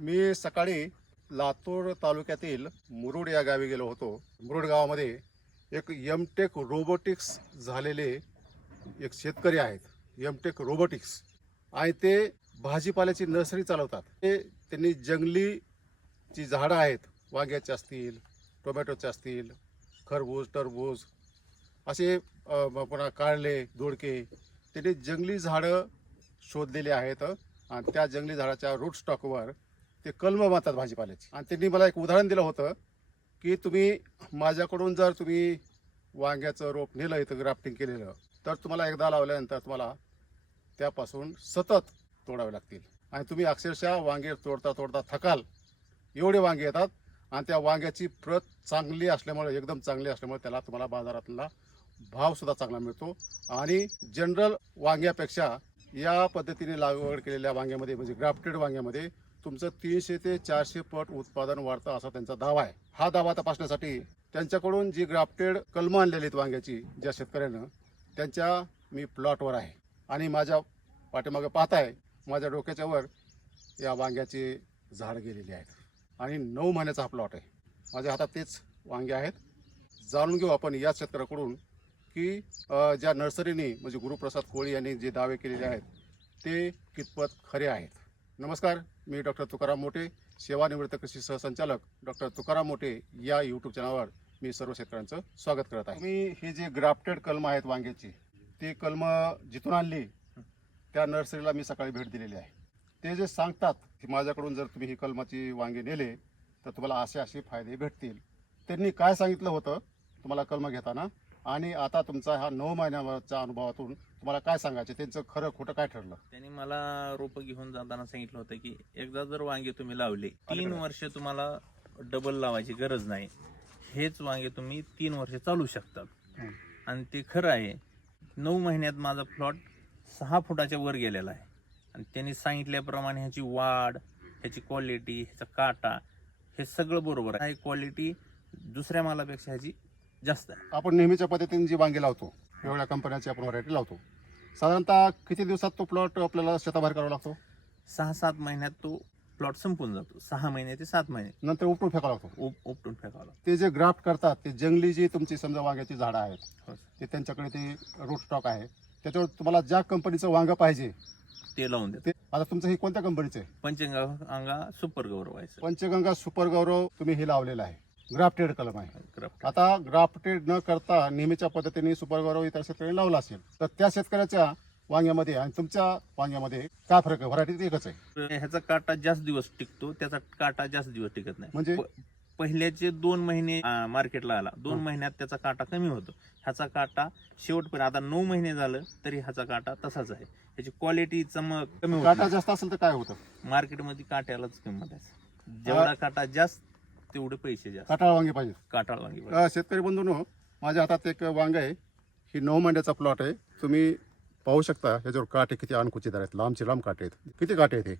मी सकाळी लातूर तालुक्यातील मुरुड या गावी गेलो होतो. मुरुड गावामध्ये एक एमटेक रोबोटिक्स झालेले एक शेतकरी आहेत. एमटेक रोबोटिक्स आणि ते भाजीपाल्याची नर्सरी चालवतात. त्यांनी जंगली जी झाडं आहेत, वांग्याचे असतील, टोमॅटोचे असतील, खरबूज, टरबूज असे पुन्हा कारले, दोडके, त्यांनी जंगली झाडं शोधलेली आहेत आणि त्या जंगली झाडाच्या रूट स्टॉकवर ते कलम मारतात भाजीपाल्याची. आणि त्यांनी मला एक उदाहरण दिलं होतं की तुम्ही माझ्याकडून जर तुम्ही वांग्याचं रोप नेलं, इथं ग्राफ्टिंग केलेलं, तर तुम्हाला एकदा लावल्यानंतर तुम्हाला त्यापासून सतत तोडावे लागतील आणि तुम्ही अक्षरशः वांगे तोडता तोडता थकाल, एवढे वांगे येतात. आणि त्या वांग्याची प्रत चांगली असल्यामुळे, एकदम चांगली असल्यामुळे त्याला तुम्हाला बाजारातला भावसुद्धा चांगला मिळतो. आणि जनरल वांग्यापेक्षा या पद्धतीने लागवड केलेल्या वांग्यामध्ये, म्हणजे ग्राफ्टेड वांग्यामध्ये तुमचं 300 ते 400 पट उत्पादन वाढतं असा त्यांचा दावा आहे. हा दावा तपासण्यासाठी त्यांच्याकडून जी ग्राफ्टेड कलमं आणलेली आहेत वांग्याची, ज्या शेतकऱ्यानं, त्यांच्या मी प्लॉटवर आहे आणि माझ्या पाठीमागे पाहताय, माझ्या डोक्याच्या वर या वांग्याचे झाड गेलेले आहेत आणि 9 महिन्याचा हा प्लॉट आहे. माझ्या हातात तेच वांगे आहेत. जाणून घेऊ आपण या शेतकऱ्याकडून की ज्या नर्सरीने, म्हणजे गुरुप्रसाद कोळी यांनी जे दावे केलेले आहेत ते कितपत खरे आहेत. नमस्कार, मी डॉक्टर तुकाराम मोटे, सेवानिवृत्त कृषी सहसंचालक डॉक्टर तुकाराम मोटे या यूट्यूब चॅनलवर मी सर्व शेतकऱ्यांचं स्वागत करत आहे. मी हे जे ग्राफ्टेड कलम आहेत वांग्याची, ते कलम जिथून आणली त्या नर्सरीला मी सकाळी भेट दिलेली आहे. ते जे सांगतात की माझ्याकडून जर तुम्ही ही कलमाची वांगे नेले तर तुम्हाला असे असे फायदे भेटतील, त्यांनी काय सांगितलं होतं तुम्हाला कलम घेताना, आणि आता तुमचा हा 9 महिन्याच्या अनुभवातून तुम्हाला काय सांगायचे, त्यांचं खरं खोटं काय ठरलं? त्यांनी मला रोपं घेऊन जाताना सांगितलं होतं की एकदा जर वांगे तुम्ही लावले, 3 वर्ष तुम्हाला डबल लावायची गरज नाही, हेच वांगे तुम्ही 3 वर्ष चालू शकतात. आणि ते खरं आहे. 9 महिन्यात माझा प्लॉट 6 फुटाच्या वर गेलेला आहे. आणि त्यांनी सांगितल्याप्रमाणे ह्याची वाढ, ह्याची क्वालिटी, ह्याचा काटा, हे सगळं बरोबर आहे. क्वालिटी दुसऱ्या मालापेक्षा ह्याची जास्त आहे. आपण नेहमीच्या पद्धतीने जी वांगे लावतो, वेगवेगळ्या कंपन्याची आपण व्हरायटी लावतो, साधारणतः किती दिवसात तो प्लॉट आपल्याला शेताबाहेर करावा लागतो? 6-7 महिन्यात तो प्लॉट संपून जातो. 6 महिने ते 7 महिने नंतर उपटून फेकावा लागतो. उपटून फेकावा लागतो. ते जे ग्राफ्ट करतात, ते जंगली जी तुमची समजा वांग्याची झाडं आहेत, हो. ते त्यांच्याकडे ते रूट स्टॉक आहे, त्याच्यावर तुम्हाला ज्या कंपनीचं वांग पाहिजे ते लावून देतो. ते. आता तुमचं हे कोणत्या कंपनीचं आहे? पंचगंगा सुपर गौरव आहे सर. पंचगंगा सुपर गौरव तुम्ही हे लावलेलं आहे, ग्राफ्टेड कलम आहे. Graft. आता ग्राफ्टेड न करता नेहमीच्या पद्धतीने सुपर गौरव इतर शेतकऱ्यांनी लावला असेल, तर त्या शेतकऱ्याच्या वांग्यामध्ये आणि तुमच्या वांग्यामध्ये काय फरक आहे? व्हरायटी एकच आहे, ह्याचा काटा जास्त दिवस टिकतो, त्याचा काटा जास्त दिवस टिकत नाही. म्हणजे पहिल्याचे 2 महिने मार्केटला आला, 2 महिन्यात त्याचा काटा कमी होतो. ह्याचा काटा शेवटपर्यंत, आता 9 महिने झालं तरी ह्याचा काटा तसाच आहे. ह्याची क्वालिटी, चमक कमी काटा होतो. जास्त असेल तर काय होतं? मार्केटमध्ये काट्यालाच किंमत आहे. जेवढा काटा जास्त तेवढे पैसे जास्त. काटाळ वांगे पाहिजे. काटाळ वांगी शेतकरी बंधूंनो, माझ्या हातात एक वांग आहे. ही 9 महिन्याचा प्लॉट आहे. तुम्ही पाहू शकता याच्यावर काटे किती अणकुचीदार आहेत, लांबचे लांब काटे आहेत, किती काटे आहेत हे.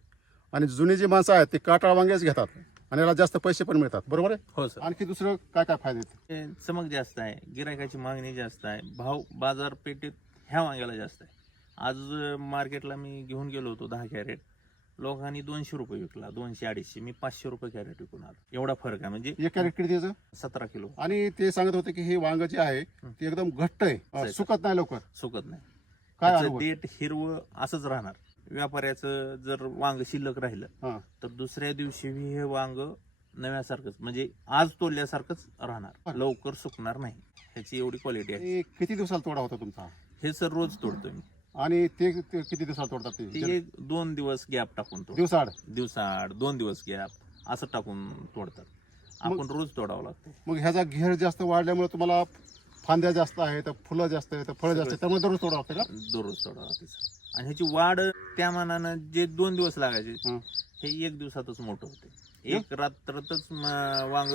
आणि जुनी जी माणसं आहेत ते काटाळ वांगेच घेतात आणि याला जास्त पैसे पण मिळतात, बरोबर आहे? हो सर. आणखी दुसरं काय काय फायदे आहेत? चमक जास्त आहे, गिरायकाची मागणी जास्त आहे, भाव बाजारपेठेत ह्या वांग्याला जास्त आहे. आज मार्केटला मी घेऊन गेलो होतो 10 कॅरेट, लोकांनी 200 रुपये विकला, 200-250. मी 500 रुपये कॅरेट विकून आलो. एवढा फरक आहे. म्हणजे एक कॅरेट किती द्यायचं? 17 किलो. आणि ते सांगत होते की हे वांग जे आहे ते एकदम घट्ट आहे, सुकत नाही लवकर. सुकत नाही. काय त्याचं अनुभव? देठ हिरवं असंच राहणार. व्यापाऱ्याचं जर वांग शिल्लक राहिलं तर दुसऱ्या दिवशी हे वांग नव्यासारखंच, म्हणजे आज तोडल्यासारखंच राहणार, लवकर सुकणार नाही. ह्याची एवढी क्वालिटी आहे. हे किती दिवसाला तोडा होता तुमचा? हे सर रोज तोडतो मी. आणि ते किती दिवसाला तोडतात? ते ते 1-2 दिवस गॅप टाकून तोडतो. दिवसाआड 2 दिवस गॅप असं टाकून तोडतात. आपण रोज तोडावं लागतं. मग ह्याचा घेर जास्त वाढल्यामुळे तुम्हाला फांद्या जास्त आहेत, फुलं जास्त आहेत, फळं जास्त आहेत, त्यामुळे दररोज तोडावं लागतं का? दररोज तोडावं लागतं सर. आणि ह्याची वाढ त्या मानानं जे 2 दिवस लागायचे हे 1 दिवसातच मोठं होते. एक रात्रातच वांग,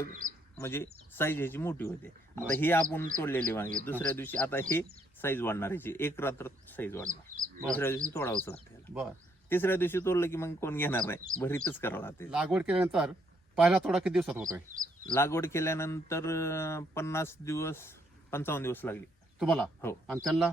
म्हणजे साईज ह्याची मोठी होते. आता हे आपण तोडलेली वांगे दुसऱ्या दिवशी, आता हे साईज वाढणार, ह्याची 1 रात्र साईज वाढणार. दुसऱ्या दिवशी तोडावंच लागतं. बरं. तिसऱ्या दिवशी तोडलं की मग कोण घेणार नाही, भरीतच करावं लागते. लागवड केल्यानंतर पहिला तोडा किती दिवसात होतोय लागवड केल्यानंतर 50 दिवस 55 दिवस लागले तुम्हाला? हो. आणि त्यांना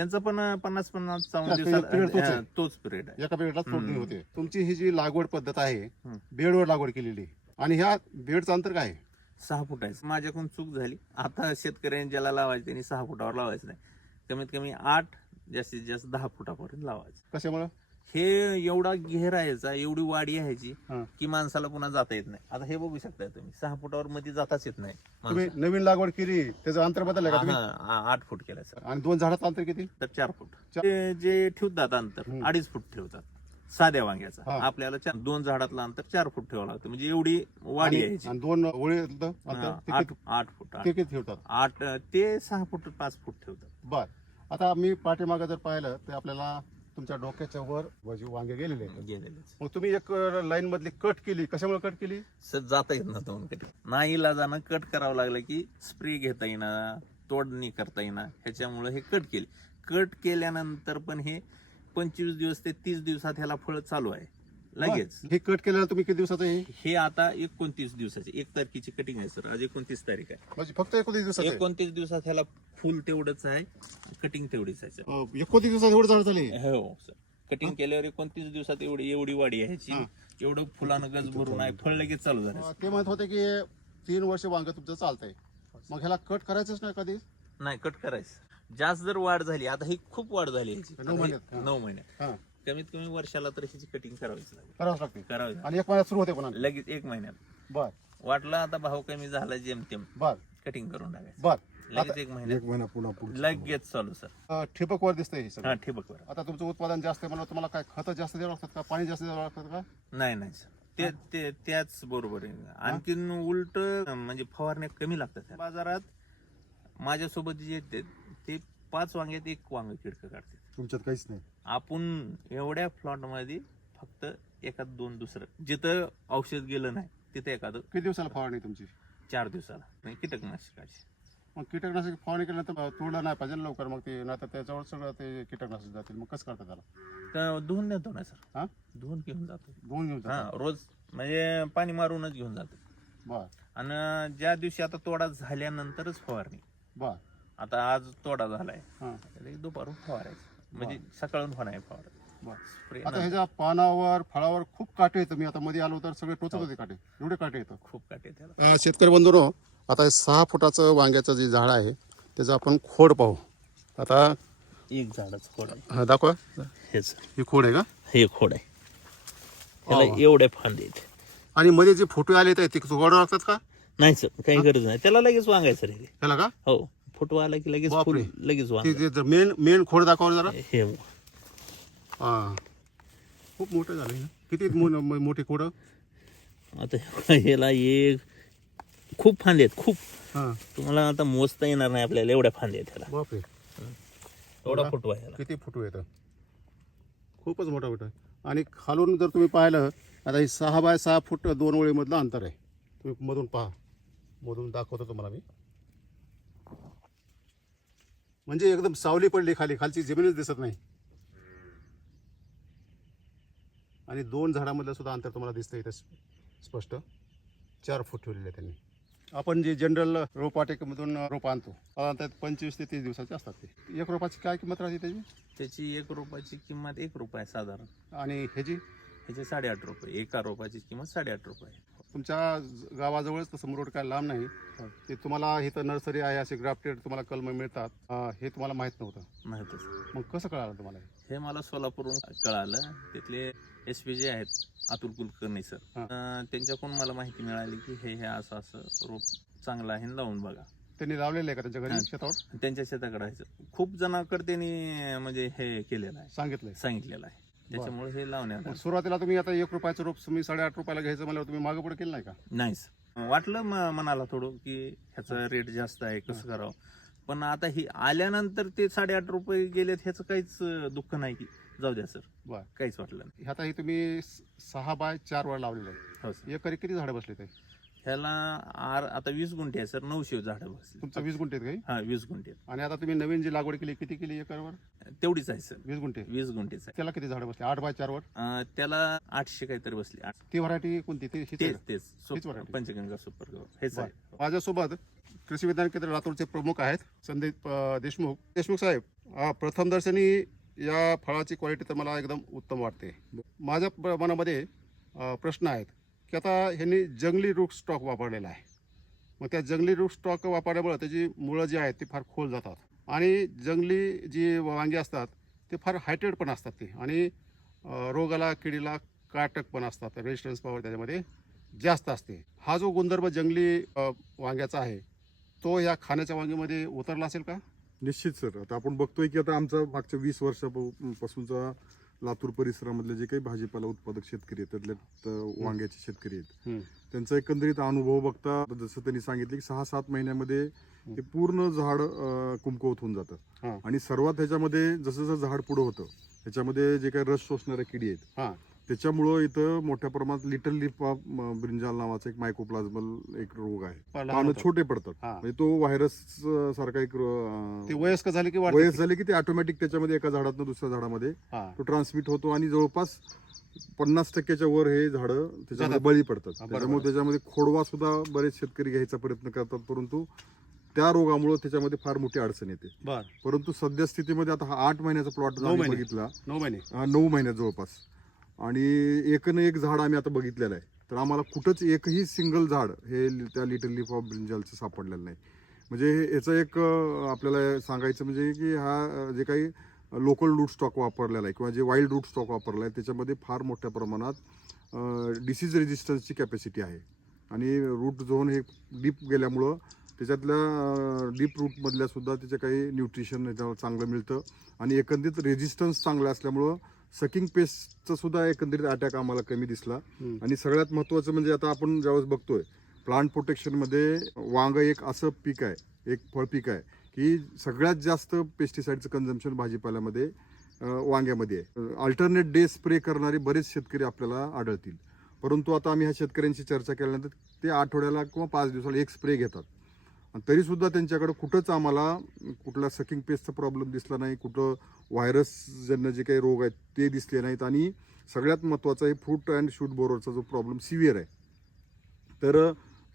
त्यांचं पण 50-50 त्या period तोच आहे. तोच पिरियड आहे. एका पिरियडला तोडणी हम्म. होते. तुमची ही जी लागवड पद्धत आहे हम्म. बेडवर लागवड केलेली आणि ह्या बेडचं अंतर काय आहे? 6 फुटायचं. माझ्याकडून चूक झाली. आता शेतकऱ्यांनी ज्याला लावायचं त्यांनी 6 फुटावर लावायचं नाही, कमीत कमी 8 जास्तीत जास्त 10 फुटापर्यंत लावायचं. कशामुळे? हे एवढा घेरायचा, एवढी वाढी यायची हा. की माणसाला पुन्हा जाता येत नाही. आता हे बघू शकताय तुम्ही 6 फुटावर मध्ये जाताच येत नाही तुम्ही माणसाला. नवीन लागवड केली त्याचं अंतर बदललं का तुम्ही? हा, 8 फूट केलं सर. आणि 2 झाडाचं अंतर किती? तर 4 फूट ते जे ठेवतात अंतर हम्म. 2.5 फूट ठेवतात साध्या वांग्याचा. हा. आपल्याला 2 झाडातलं अंतर 4 फूट ठेवावं लागतं, म्हणजे एवढी वाढी यायची. आणि 2 ओळीतलं अंतर ते 8 फूट ते किती ठेवतात? 8 ते 6 फूट 5 फूट ठेवतात. बर. आता मी पाठीमागं जर पाहिलं तर आपल्याला तुमच्या डोक्याच्या वर जे वांगे गेलेले आहेत. गेलेलेच मग तुम्ही एक लाईन मधली कट केली, कशामुळे कट केली? सर जाता येत नव्हतं म्हणून कटिंग. नाही इलाजानं कट करावं लागलं की स्प्रे घेता येईना, तोडणी करता येईना, ह्याच्यामुळे हे कट केले. कट केल्यानंतर पण हे 25 दिवस ते 30 दिवसात ह्याला फळ चालू आहे लगेच. हे कट केल्यानंतर तुम्ही किती दिवसाचं आहे? हे आता 29 दिवसाची 1 तारखेची कटिंग आहे सर. आज 29 तारीख आहे. म्हणजे फक्त 29 दिवसाचं आहे? 29 दिवसात ह्याला फुल तेवढंच आहे, कटिंग तेवढीच आहे सर. 29 दिवसात एवढं झाड झाले? हो सर. कटिंग केल्यावर 29 दिवसात एवढी वाढी आहे ह्याची. हा. एवढं फुलानं गज भरून आहे, फळ लगेच चालू झालं. ते म्हणत होते की 3 वर्ष वांग तुमचं चालतंय, मग ह्याला कट करायचंच नाही कधी? नाही कट करायचं. जास्त जर वाढ झाली, आता ही खूप वाढ झाली ह्याची. 9 महिन्यात? हा. 9 महिन्यात हा, कमीत कमी वर्षाला तर ह्याची कटिंग करावीच लागेल. करावंच लागते. करावी आणि 1 महिन्यात सुरू होते पुन्हा? लगेच 1 महिन्यात बर वाटलं आता भाव कमी झाला जेमतेम बर कटिंग करून टाकायचं. बर. लगेच 1 महिन्यात महिना पुन्हा पुढे लगेच चालू सर. ठिबक वर दिसतंय हे हा सगळं. ठिबक वर. आता तुमचं उत्पादन जास्त आहे म्हणून तुम्हाला काय खतं जास्त द्यावं लागतात का, पाणी जास्त द्यावं लागतात का? नाही नाही सर, त्याच बरोबर आहे. आणखीन उलट म्हणजे फवारण्या कमी लागतात त्याला. बाजारात माझ्यासोबत जे येतात ते 5 वांग्यात 1 वांग किडकं काढतात. तुमच्यात काहीच नाही. आपण एवढ्या प्लॉट मध्ये फक्त 1-2 दुसरं जिथं औषध गेलं नाही तिथे एखादं किती दिवसाला फवारणी तुमची? 4 दिवसाला नाही कीटकनाशकाची. मग कीटकनाशक फवारणी केल्यानंतर तोडलं नाही पाहिजे ना लवकर, मग ते नाही तर त्याच्यावर सगळं ते कीटकनाशक जातील. मग कसं करतात त्याला? तर धुवून देतो ना सर. हा, धुवून घेऊन जातो. दोन घेऊन हा जातात. रोज म्हणजे पाणी मारूनच घेऊन जातो. बर आणि ज्या दिवशी आता तोडा झाल्यानंतरच फवारणी. बर. आता आज तोडा झालाय, हा त्याला दुपारून फवारायचं, म्हणजे सकाळून फवाराय फवारायचं. बर. स्प्रे आता ह्याच्या पानावर फळावर खूप काटे येतं. मी आता मध्ये आलो तर सगळे टोचत होते काटे, एवढे काटे येतं. खूप काटे त्याला. शेतकरी बंधूंनो, आता हे 6 फुटाचं वांग्याचं जे झाड आहे त्याचं आपण खोड पाहू. आता एक झाडच खोड आहे. हा, दाखवा. हेच ही खोड आहे का? हे खोड आहे. त्याला वा. एवढे फांदे आहेत. आणि मध्ये जे फुटवे आले ते तोडावे लागतात का? नाही सर, काही गरज नाही त्याला. लगेच वांगायचं रे. ह्याला का? हो, फुटवा आला की लगेच बापरे. फुल लगेच वांग. ते मेन खोड दाखवा जरा. हे हा, खूप मोठं झालं हे. किती मोठी खोड? आता ह्याला एक खूप फांदे आहेत, खूप. हा, तुम्हाला आता मोजता येणार नाही आपल्याला, एवढ्या फांदे आहेत ह्याला. बापरे. एवढा फुटवा आहे ह्याला. किती फुटवे येतं, खूपच मोठा मोठा. आणि खालून जर तुम्ही पाहिलं, आता हे 6 बाय 6 फूट 2 ओळीमधलं अंतर आहे. तुम्ही मधून पहा, मधून दाखवतो तुम्हाला मी. म्हणजे एकदम सावली पडली खाली, खालची जमीनच दिसत नाही. आणि 2 झाडामधलं सुद्धा अंतर तुम्हाला दिसतं इथं स्पष्ट. 4 फूट ठेवलेले आहे त्यांनी. आपण जे जनरल रोपवाटिकेमधून रोप आणतो, त्यात 25 ते 30 दिवसाचे असतात. ते 1 रोपाची काय किंमत राहते त्याची? त्याची 1 रुपयाची किंमत 1 रुपया साधारण. आणि ह्याची? ह्याचे 8.5 रुपये. 1 रोपाची किंमत 8.5 रुपये. तुमच्या गावाजवळच तसं मुरुड काय लांब नाही. ते तुम्हाला इथं नर्सरी आहे, असे ग्राफ्टेड तुम्हाला कलम मिळतात, हे तुम्हाला माहित नव्हतं? माहितच. मग कसं कळालं तुम्हाला? हे मला सोलापूरहून कळालं. तिथले SPJ आहेत अतुल कुलकर्णी सर, त्यांच्याकडून मला माहिती मिळाली की हे असं असं रोप चांगलं आहे, लावून बघा. त्यांनी लावलेलं आहे का त्यांच्या घरी शेतावर? त्यांच्या शेताकडे आहे. खूप जणांकडे त्यांनी म्हणजे हे केलेलं आहे, सांगितलेलं आहे. त्याच्यामुळे हे लावण्यात आलं. सुरुवातीला तुम्ही आता 1 रुपयाचं रोप तुम्ही 8.5 रुपयाला घ्यायचं म्हणल्यावर तुम्ही मागे पुढे केलं नाही का? नाही सर, वाटलं मनाला थोडं की ह्याचा रेट जास्त आहे, कसं करावं. पण आता ही आल्यानंतर ते 8.5 रुपये गेलेत, ह्याचं काहीच दुःख नाही की जाऊ द्या सर, बरं. काहीच वाटलं नाही. आता हे तुम्ही 6 बाय 4 वर लावलेलं आहे. हो सर. एकरी किती झाडं बसले ते? ह्याला आता 20 गुंठे आहे सर, 900 झाडं बसली. तुमचं 20 गुंठे आहेत काही? हा 20 गुंठे आणि आता तुम्ही नवीन जी लागवड केली किती केली एकरवर? तेवढीच आहे सर, 20 गुंठे. 20 गुंठेच आहे. त्याला किती झाडं बसली? 8x4 वर? त्याला 800 काहीतरी बसली. ती व्हरायटी कोणती? हीच आहे तेच का? हीच variety. पंचगंगा सुपर हेच आहे. माझ्यासोबत कृषी विज्ञान केंद्र लातूरचे प्रमुख आहेत संदीप देशमुख. देशमुख साहेब, प्रथम दर्शनी या फळाची क्वालिटी तर मला एकदम उत्तम वाटते. माझ्या मनामध्ये प्रश्न आहेत की आता ह्यांनी जंगली रूट स्टॉक वापरलेला आहे. मग त्या जंगली रूट स्टॉक वापरल्यामुळे त्याची मुळं जी आहेत ती फार खोल जातात आणि जंगली जी वांगी असतात ते फार हायटेड पण असतात ते, आणि रोगाला किडीला काटक पण असतात. रेजिस्टन्स पॉवर त्याच्यामध्ये जास्त असते. हा जो गुणधर्म जंगली वांग्याचा आहे तो या खाण्याच्या वांगीमध्ये उतरला असेल का? निश्चित सर. आता आपण बघतोय की आता आमचा मागच्या 20 वर्षापासूनचा लातूर परिसरामधले जे काही भाजीपाला उत्पादक शेतकरी आहेत त्यातल्यात वांग्याचे शेतकरी आहेत, त्यांचा एकंदरीत अनुभव बघता जसं त्यांनी सांगितलं की 6-7 महिन्यामध्ये हे पूर्ण झाड कुमकुवत होऊन जातं. आणि सर्वात ह्याच्यामध्ये जसं जसं झाड पुढं होतं त्याच्यामध्ये जे काही रस शोषणाऱ्या किडी आहेत त्याच्यामुळं इथं मोठ्या प्रमाणात लिटल लीफ ऑफ ब्रिंजाल नावाचा एक मायकोप्लाझ्मल एक रोग आहे. पानं छोटे पडतात, म्हणजे तो व्हायरस सारखा एक वयस्क झाले की वयस झाले की ते ऑटोमॅटिक त्याच्यामध्ये एका झाडातून दुसऱ्या झाडामध्ये तो ट्रान्समिट होतो आणि जवळपास 50% वर हे झाडं त्याच्यामध्ये बळी पडतात. त्याच्यामुळे त्याच्यामध्ये खोडवा सुद्धा बरेच शेतकरी घ्यायचा प्रयत्न करतात, परंतु त्या रोगामुळे त्याच्यामध्ये फार मोठी अडचण येते. परंतु सध्या स्थितीमध्ये आता हा 8 महिन्याचा प्लॉट बघितला, 9 महिन्यात जवळपास, आणि एकन एक झाड आम्ही आता बघितलेलं आहे, तर आम्हाला कुठंच एकही सिंगल झाड हे त्या लिटल लीफ ऑफ ब्रिंजालचं सापडलेलं नाही. म्हणजे याचं एक आपल्याला सांगायचं म्हणजे की हा जे काही लोकल रूट स्टॉक वापरलेला आहे किंवा जे वाईल्ड रूट स्टॉक वापरला आहे त्याच्यामध्ये फार मोठ्या प्रमाणात डिसीज रेजिस्टन्सची कॅपॅसिटी आहे. आणि रूट झोन हे डीप गेल्यामुळं त्याच्यातल्या डीप रूटमधल्या सुद्धा त्याचे काही न्यूट्रिशन याच्यावर चांगलं मिळतं आणि एकंदरीत रेजिस्टन्स चांगलं असल्यामुळं सकिंग पेस्टचा सुद्धा एकंदरीत अटॅक आम्हाला कमी दिसला. आणि सगळ्यात महत्त्वाचं म्हणजे आता आपण ज्यावेळेस बघतोय प्लांट प्रोटेक्शनमध्ये वांग एक असं पीक आहे, एक फळ पीक आहे की सगळ्यात जास्त पेस्टिसाइडचं कन्झम्पशन भाजीपाल्यामध्ये वांग्यामध्ये आहे. अल्टरनेट डे स्प्रे करणारे बरेच शेतकरी आपल्याला आढळतील, परंतु आता आम्ही ह्या शेतकऱ्यांशी चर्चा केल्यानंतर ते आठवड्याला किंवा 5 दिवसाला एक स्प्रे घेतात. आणि तरीसुद्धा त्यांच्याकडे कुठंच आम्हाला कुठला सकिंग पेस्टचा प्रॉब्लेम दिसला नाही, कुठं व्हायरस ज्यांना जे काही रोग आहेत ते दिसले नाहीत. आणि सगळ्यात महत्त्वाचा आहे फ्रूट अँड शूट बोररचा जो प्रॉब्लेम सिव्हिअर आहे, तर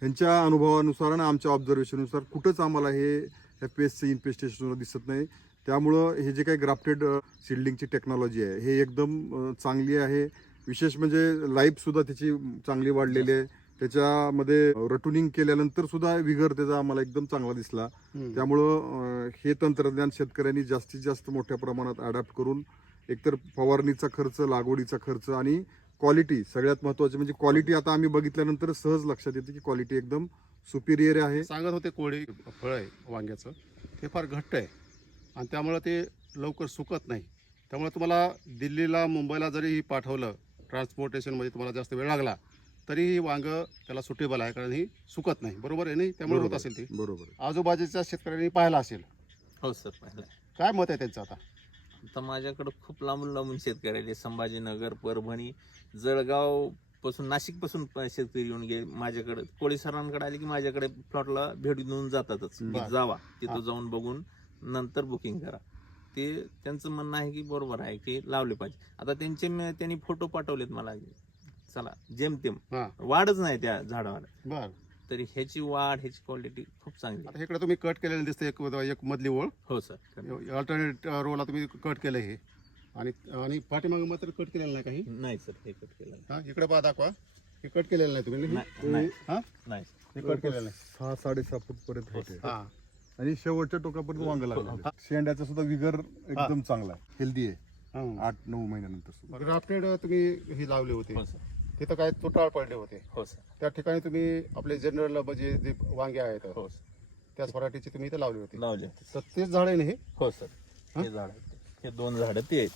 ह्यांच्या अनुभवानुसार आणि आमच्या ऑब्झर्वेशननुसार कुठंच आम्हाला हे ह्या पेस्टचं इन्फेस्टेशन दिसत नाही. त्यामुळं हे जे काही ग्राफ्टेड सीडलिंगची टेक्नॉलॉजी आहे हे एकदम चांगली आहे. विशेष म्हणजे लाईफसुद्धा त्याची चांगली वाढलेली आहे. त्याच्यामध्ये रटुनिंग केल्यानंतर सुद्धा विगर त्याचा आम्हाला एकदम चांगला दिसला. त्यामुळं हे तंत्रज्ञान शेतकऱ्यांनी जास्तीत जास्त मोठ्या प्रमाणात अडॅप्ट करून एकतर फवारणीचा खर्च, लागवडीचा खर्च आणि क्वालिटी, सगळ्यात महत्त्वाचे म्हणजे क्वालिटी आता आम्ही बघितल्यानंतर सहज लक्षात येते की क्वालिटी एकदम सुपिरियर आहे. सांगत होते कोळी फळ आहे वांग्याचं, ते फार घट्ट आहे आणि त्यामुळं ते लवकर सुकत नाही. त्यामुळे तुम्हाला दिल्लीला, मुंबईला जरी पाठवलं ट्रान्सपोर्टेशनमध्ये तुम्हाला जास्त वेळ लागला तरी ही वांग त्याला सुटेबल आहे, कारण ही सुकत नाही. बरोबर आहे नाही? त्यामुळे होत असेल ते. बरोबर. आजूबाजूच्या शेतकऱ्यांनी पाहिला असेल. हो सर, पाहिलं. काय मत आहे त्यांचं? आता माझ्याकडे खूप लांबून लांबून शेतकरी आले, संभाजीनगर, परभणी, जळगाव पासून, नाशिक पासून शेतकरी येऊन गेले माझ्याकडे. कोळी सरांकडे आले की माझ्याकडे प्लॉटला भेट देऊन जातातच. जावा तिथं जाऊन बघून नंतर बुकिंग करा. ते त्यांचं म्हणणं आहे की बरोबर आहे की लावले पाहिजे. आता त्यांनी फोटो पाठवलेत मला, चला जेमतेम वाढच नाही त्या झाडावर, तरी ह्याची वाढ, ह्याची क्वालिटी खूप चांगली. आता इकडे तुम्ही कट केलेलं दिसतं एक मधली ओळ. हो सर, अल्टरनेट रोला तुम्ही कट केलं हे, आणि पाठीमागे मात्र कट केलेलं नाही काही? नाही सर, हे कट केलं. इकडे पहा, दाखवा. हे कट केलेलं नाही तुम्ही? नाही, हे कट केलेलं नाही. 6-6.5 फूट पर्यंत आणि शेवटच्या टोकापर्यंत वांग लागलं. शेंड्याचा सुद्धा विगर एकदम चांगला आहे, हेल्दी आहे 8-9 महिन्यानंतर. ग्राफ्टेड तुम्ही ही लावले होते, तिथं काय तुटाळ पडले होते. हो सर. त्या ठिकाणी तुम्ही आपले जनरल म्हणजे जे वांगे आहेत त्याच व्हरायटीचे तुम्ही इथे लावले होते. लावले. तर तेच झाड आहे ना हे? हो सर, हे झाड, हे 2 झाड ते आहेत.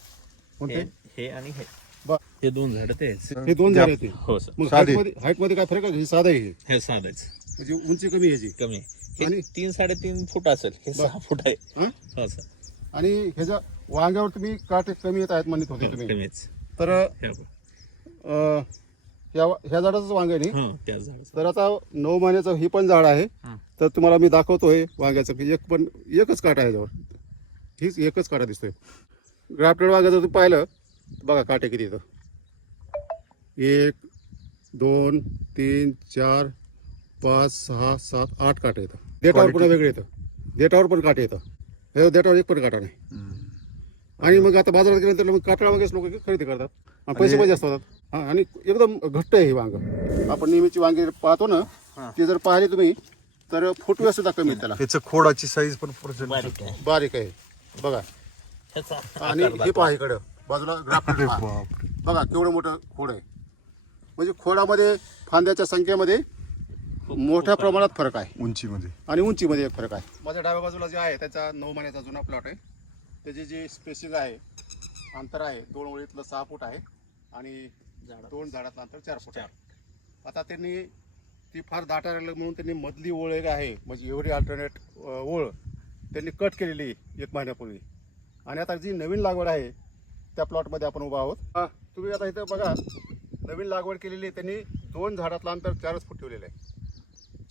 हे आणि हे 2 झाड ते आहेत. हे 2 झाड आहेत. हो सर. मग हाईट मध्ये काय फरक आहे? हे साधं आहे, हे साधंच, म्हणजे उंची कमी आहे, कमी. आणि 3-3.5 फूट असेल, हे 6 फूट आहे. हो सर. आणि ह्याच्या वांग्यावर तुम्ही काटे कमी येत आहेत म्हणत होते तुम्ही, कमीच. तर ह्या झाडाचंच वांग आहे नी? हं, त्याच झाडाचं. तर आता 9 महिन्याचं ही पण झाड आहे. हं. तर तुम्हाला मी दाखवतोय वांग्याचं की एकच काटा आहे याच्यावर. हीच एकच काटा दिसतोय. ग्राफ्टेड वांगा जर तुम्ही पाहिलं बघा काटे किती येतं. 1 2 3 4 5 6 7 8 काटे येतं. देठावर पुन्हा वेगळे येतं. देठावर पण काटे येतं. हे देठावर एक पण काटा नाही. आणि मग आता बाजारात गेल्यानंतर मग काटा वगैरे लोक खरेदी करतात आणि पैसे पण जास्त होतात. हा, आणि एकदम घट्ट आहे हे वांग. आपण नेहमीची वांगी पाहतो ना, हा. ते जर पाहिले तुम्ही तर फुटवे सुद्धा कमी आहेत त्याला. त्याचं खोडाची साईज पण प्रचंड बारीक आहे. बारीक आहे बघा. ह्याचा आणि आकार हे पहा इकडं बाजूला ग्राफ्टेड पहा. बापरे. बघा केवढं मोठं खोड आहे. म्हणजे खोडामध्ये फांद्याच्या संख्येमध्ये मोठ्या प्रमाणात फरक आहे उंचीमध्ये. आणि उंचीमध्ये एक फरक आहे. माझ्या डाव्या बाजूला जे आहे त्याचा 9 महिन्याचा जुना प्लॉट आहे. त्याची जी स्पेसिंग आहे, अंतर आहे 2 ओळीतलं 6 फूट आहे आणि 2 झाडातलं अंतर 4 फूट आहे. आता त्यांनी ती फार दाटा राहिलं म्हणून त्यांनी मधली ओळ एक आहे, म्हणजे एवढी अल्टरनेट ओळ त्यांनी कट केलेली 1 महिन्यापूर्वी. आणि आता जी नवीन लागवड आहे त्या प्लॉटमध्ये आपण उभा आहोत. तुम्ही आता इथं बघा, नवीन लागवड केलेली त्यांनी 2 झाडातलं अंतर 4 फूट ठेवलेलं आहे.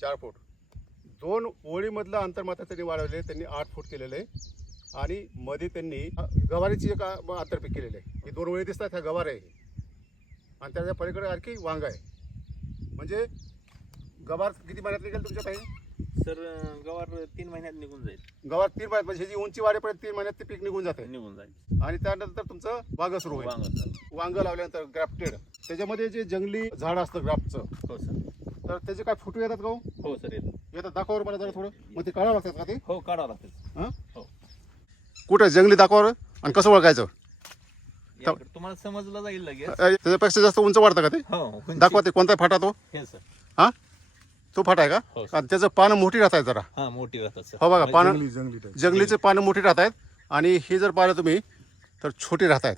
4 फूट. 2 ओळीमधलं अंतर मात्र त्यांनी वाढवले. त्यांनी 8 फूट केलेलं आहे. आणि मध्ये त्यांनी गवारीची एक आंतरपीक केलेली आहे. ही 2 ओळी दिसतात, ह्या गवार आहे. आणि त्याच्या पलीकडे आणखी वांग आहे. म्हणजे गवार किती महिन्यात निघेल तुमच्या काही? सर गवार 3 महिन्यात निघून जाईल. गवार 3 महिन्यात, म्हणजे ही जी उंची वाढेपर्यंत 3 महिन्यात ते पीक निघून जाते. निघून जाईल. आणि त्यानंतर तुमचं वांग सुरू होईल. वांग. वांग लावल्यानंतर ग्राफ्टेड, त्याच्यामध्ये जे जंगली झाड असतं ग्राफ्टचं, हो सर. तर त्याचे काय फुटवे येतात का हो? हो सर येतो. येतात. दाखवावर मला जरा थोडं. मग ते काढावं लागतात का ते? हो काढावं लागतं. हां, हो. कुठं जंगली दाखवावर आणि कसं ओळखायचं? याकडे तुम्हाला समजलं जाईल लगेच. त्याच्यापेक्षा जास्त उंच वाढतं का ते? हो दाखवा ते कोणता फाटा तो? हे सर. हा, तो फाटा आहे का? हो. आणि त्याचं पानं मोठी राहत आहेत जरा. हा मोठी राहतात सर. हो बघा, पानं जंगली type. जंगलीचे पानं मोठी राहत आहेत आणि ही जर पाहिलं तुम्ही तर छोटी राहत आहेत.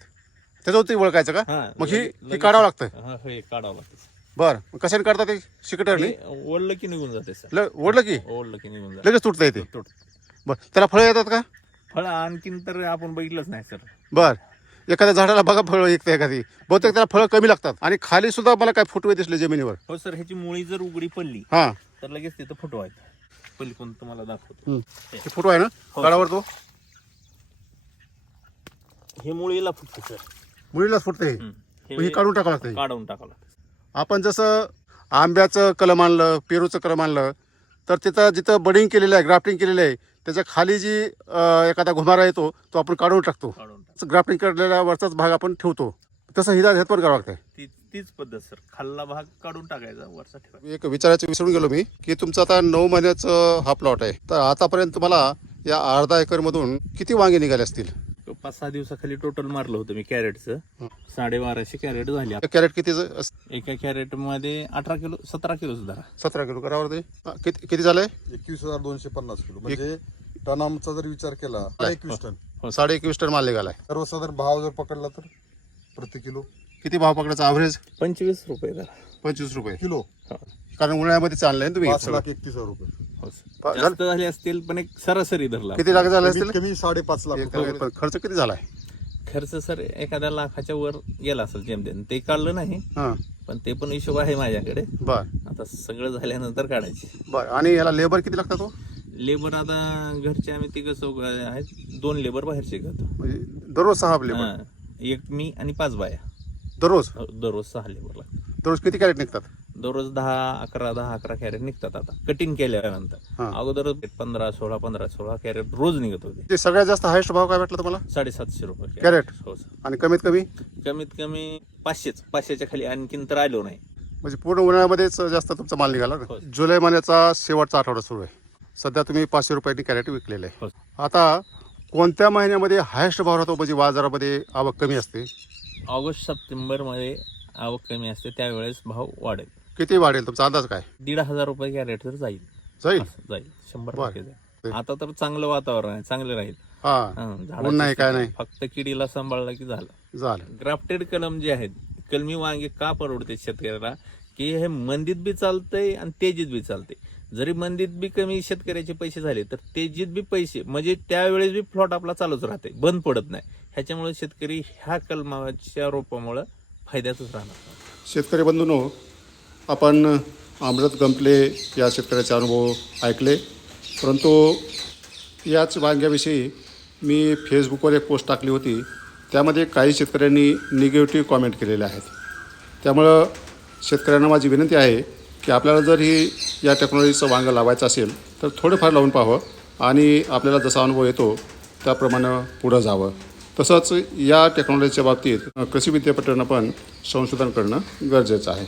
त्याच्यावरती ओळखायचं का? हा, मग ही लगेच- काढावं लागतं. हा हे काढावं लागतं. बरं, मग कशाने काढतात ते? शिकटरने हे ओढलं की निघून जाते सर. ओढलं की ओढलं की निघून जाते. लगेच तुटतं येते. तुट. बरं, त्याला फळं येतात का? फळ आणखीन तर आपण बघितलंच नाही सर. बरं, एखाद्या झाडाला बघा फळं येते एखादी. बहुतेक त्याला फळं कमी लागतात. आणि खाली सुद्धा मला काय फुटवे दिसले जमिनीवर. हो सर, ह्याची मुळी जर उघडी पडली हा, तर लगेच तिथं फुटवायचं. पहिली कोण तुम्हाला दाखवतो. हे फुटवा आहे ना हो. काढावर तो? हे मुळीला फुटते सर. मुलीलाच फुटते हे. हे मग हे काढून टाकावं लागतं हे. काढून टाकावं लागतं. आपण जसं आंब्याचं कलम आणलं, पेरूचं कलम आणलं, तर तिथं जिथं बडिंग केलेलं आहे, ग्राफ्टिंग केलेलं आहे, त्याच्या खाली जी एखादा घुमारा येतो तो आपण काढून टाकतो. काढून टाक. ग्राफ्टिंग केलेला वरचाच भाग आपण ठेवतो. तसं हिदा पण करावं लागतं. तीच पद्धत सर. खाल्ला भाग काढून टाकायचा, वरचा ठेवायचा. एक विचारायचं विसरून गेलो मी की तुमचा आता 9 महिन्याचं हा प्लॉट आहे. तर आतापर्यंत तुम्हाला या अर्धा एकरमधून किती वांगे निघाले असतील? 5-6 दिवसाखाली टोटल मारलं होतं मी कॅरेटचं. 1250 कॅरेट झाली. कॅरेट किती? एका कॅरेट मध्ये 18 किलो 17 किलो सुद्धा. 17 किलो करावर ते. किती झालंय? 21,250 किलो. म्हणजे टनाचा जर विचार केला तर 21 टन. 21.5 टन माल निघालाय. सर्वसाधारण भाव जर पकडला तर प्रति किलो किती भाव पकडायचा ॲव्हरेज? 25 रुपये जरा. 25 रुपये. किलो कारण उन्हाळ्यामध्ये चाललंय ना तुम्ही. 5,31,000 रुपये. हो सर. जास्त झाले असतील पण एक सरासरी धरला. किती लाख झाले कमीत असतील? कमी 5.5 लाख रुपये. पण खर्च किती झालाय? खर्च सर एखाद्या लाखाच्या वर गेला असेल जेमतेम. ते काढलं नाही हा, पण ते पण हिशोब आहे माझ्याकडे. बर आता सगळं झाल्यानंतर काढायचे. बर. आणि याला लेबर किती लागतात हो? लेबर आता घरचे आम्ही 3 आहेत. 2 लेबर बाहेरचे घेतो. म्हणजे दररोज 6 लेबर? हा. एक मी आणि 5 बाया. दररोज? दररोज 6 लेबर लागतात. दररोज किती कॅरेट निघतात? दररोज 10-11 कॅरेट निघतात. आता कटिंग केल्यानंतर हा. अगोदर 15-16 कॅरेट रोज निघत होते. ते सगळ्यात जास्त हायस्ट भाव काय भेटला तुम्हाला? 750 रुपये कॅरेट? हो सर. आणि कमीत कमी? कमीत कमी 500च्या खाली आणखीन तर आलो नाही. म्हणजे पूर्ण उन्हाळ्यामध्येच जास्त तुमचा माल निघाला ना? हो. जुलै महिन्याचा शेवटचा आठवडा सुरू आहे. सध्या तुम्ही 500 रुपयांनी कॅरेट विकलेलं आहे. हो. आता कोणत्या महिन्यामध्ये हायस्ट भाव राहतो म्हणजे बाजारामध्ये आवक कमी असते? ऑगस्ट-सप्टेंबर मध्ये आवक कमी असते, त्यावेळेस भाव वाढेल. किती वाढेल तुमचा अंदाज काय? 1,500 रुपये कॅरेट तर जाईल. जाईल? जाईल 100% बरं. जाईल. आता तर चांगलं वातावरण आहे, चांगलं राहील. हा, झाडाची ऊन नाही काय नाही. फक्त किडीला सांभाळलं की झालं. झालं. ग्राफ्टेड कलम जे आहेत, कलमी वांगे का परवडते शेतकऱ्याला की हे मंदीत बी चालतंय आणि तेजीत बी चालते. जरी मंदीत बी कमी शेतकऱ्याचे पैसे झाले तर तेजीत बी पैसे, म्हणजे त्यावेळेस बी प्लॉट आपला चालूच राहते, बंद पडत नाही. ह्याच्यामुळे शेतकरी ह्या कलमाच्या रोपामुळे फायद्यातच राहणार. शेतकरी बंधूंनो, आपण अमृत गंपले या शेतकऱ्याचे अनुभव ऐकले, परंतु याच वांग्याविषयी मी फेसबुकवर एक पोस्ट टाकली होती. त्यामध्ये काही शेतकऱ्यांनी निगेटिव्ह कॉमेंट केलेले आहेत. त्यामुळं शेतकऱ्यांना माझी विनंती आहे की आपल्याला जर ही या टेक्नॉलॉजीचं वांगं लावायचं असेल तर थोडंफार लावून पाहावं आणि आपल्याला जसा अनुभव येतो त्याप्रमाणे पुढं जावं. तसंच या टेक्नॉलॉजीच्या बाबतीत कृषी विद्यापीठानं पण संशोधन करणं गरजेचं आहे.